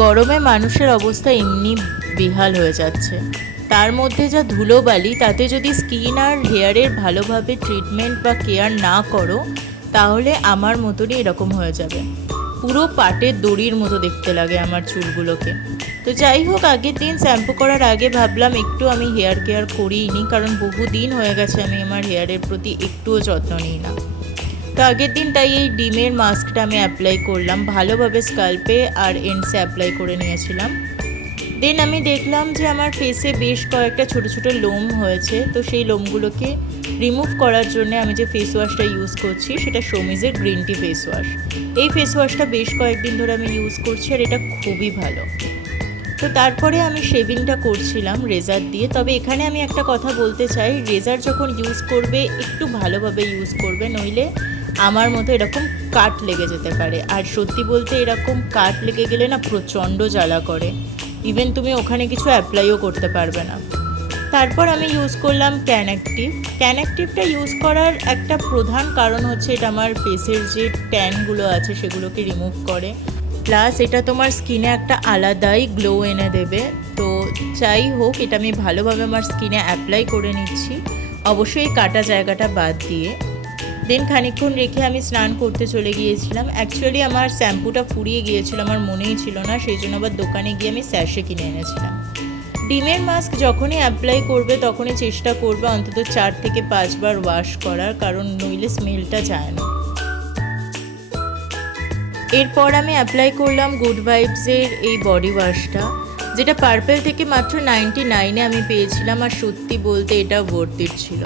গরমে মানুষের অবস্থা এমনি বেহাল হয়ে যাচ্ছে, তার মধ্যে যা ধুলোবালি, তাতে যদি স্কিন আর হেয়ারের ভালোভাবে ট্রিটমেন্ট বা কেয়ার না করো তাহলে আমার মতনই এরকম হয়ে যাবে। পুরো পাটের দড়ির মতো দেখতে লাগে আমার চুলগুলোকে। তো যাই হোক, আগের দিন শ্যাম্পু করার আগে ভাবলাম একটু আমি হেয়ার কেয়ার করিই নি, কারণ বহু দিন হয়ে গেছে আমি আমার হেয়ারের প্রতি একটুও যত্ন নিই না। তো আগের দিন তাই এই ডিমের মাস্কটা আমি অ্যাপ্লাই করলাম ভালোভাবে স্কাল্পে আর এন্ডসে অ্যাপ্লাই করে নিয়েছিলাম। দেন আমি দেখলাম যে আমার ফেসে বেশ কয়েকটা ছোটো ছোটো লোম হয়েছে। তো সেই লোমগুলোকে রিমুভ করার জন্য আমি যে ফেস ওয়াশটা ইউজ করছি সেটা শোমিজের গ্রিন টি ফেস ওয়াশ। এই ফেস ওয়াশটা বেশ কয়েকদিন ধরে আমি ইউজ করছি আর এটা খুবই ভালো। তো তারপরে আমি শেভিংটা করছিলাম রেজার দিয়ে। তবে এখানে আমি একটা কথা বলতে চাই, রেজার যখন ইউজ করবে একটু ভালোভাবে ইউজ করবে, নইলে আমার মতো এরকম কাট লেগে যেতে পারে। আর সত্যি বলতে এরকম কাট লেগে গেলে না প্রচণ্ড জ্বালা করে, ইভেন তুমি ওখানে কিছু অ্যাপ্লাইও করতে পারবে না। তারপর আমি ইউজ করলাম ক্যান অ্যাক্টিভ। ক্যান অ্যাক্টিভটা ইউজ করার একটা প্রধান কারণ হচ্ছে এটা আমার ফেসের যে ট্যানগুলো আছে সেগুলোকে রিমুভ করে, প্লাস এটা তোমার স্কিনে একটা আলাদাই গ্লো এনে দেবে। তো যাই হোক, এটা আমি ভালোভাবে আমার স্কিনে অ্যাপ্লাই করে নিচ্ছি, অবশ্যই কাটা জায়গাটা বাদ দিয়ে। দেন খানিকক্ষণ রেখে আমি স্নান করতে চলে গিয়েছিলাম। অ্যাকচুয়ালি আমার শ্যাম্পুটা ফুরিয়ে গিয়েছিল, আমার মনেই ছিল না, সেই জন্য আবার দোকানে গিয়ে আমি স্যাশে কিনে এনেছিলাম। ডিমের মাস্ক যখনই অ্যাপ্লাই করবে তখনই চেষ্টা করবে অন্তত 4 থেকে 5 বার ওয়াশ করার, কারণ নইলে স্মেলটা যায় না। এরপর আমি অ্যাপ্লাই করলাম গুড ভাইবসের এই বডি ওয়াশটা, যেটা পার্পেল থেকে মাত্র 99-এ আমি পেয়েছিলাম। আর সত্যি বলতে এটা ওয়ার্থ ইট ছিল,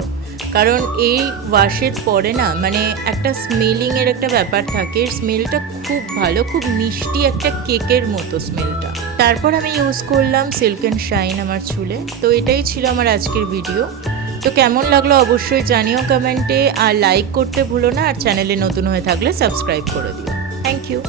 কারণ এই ওয়াশের পরে না মানে একটা স্মেলিংয়ের একটা ব্যাপার থাকে, স্মেলটা খুব ভালো, খুব মিষ্টি একটা কেকের মতো স্মেলটা। তারপর আমি ইউজ করলাম সিল্ক অ্যান্ড শাইন আমার চুলে। তো এটাই ছিল আমার আজকের ভিডিও। তো কেমন লাগলো অবশ্যই জানিও কমেন্টে, আর লাইক করতে ভুলো না, আর চ্যানেলে নতুন হয়ে থাকলে সাবস্ক্রাইব করে দিও। Thank you.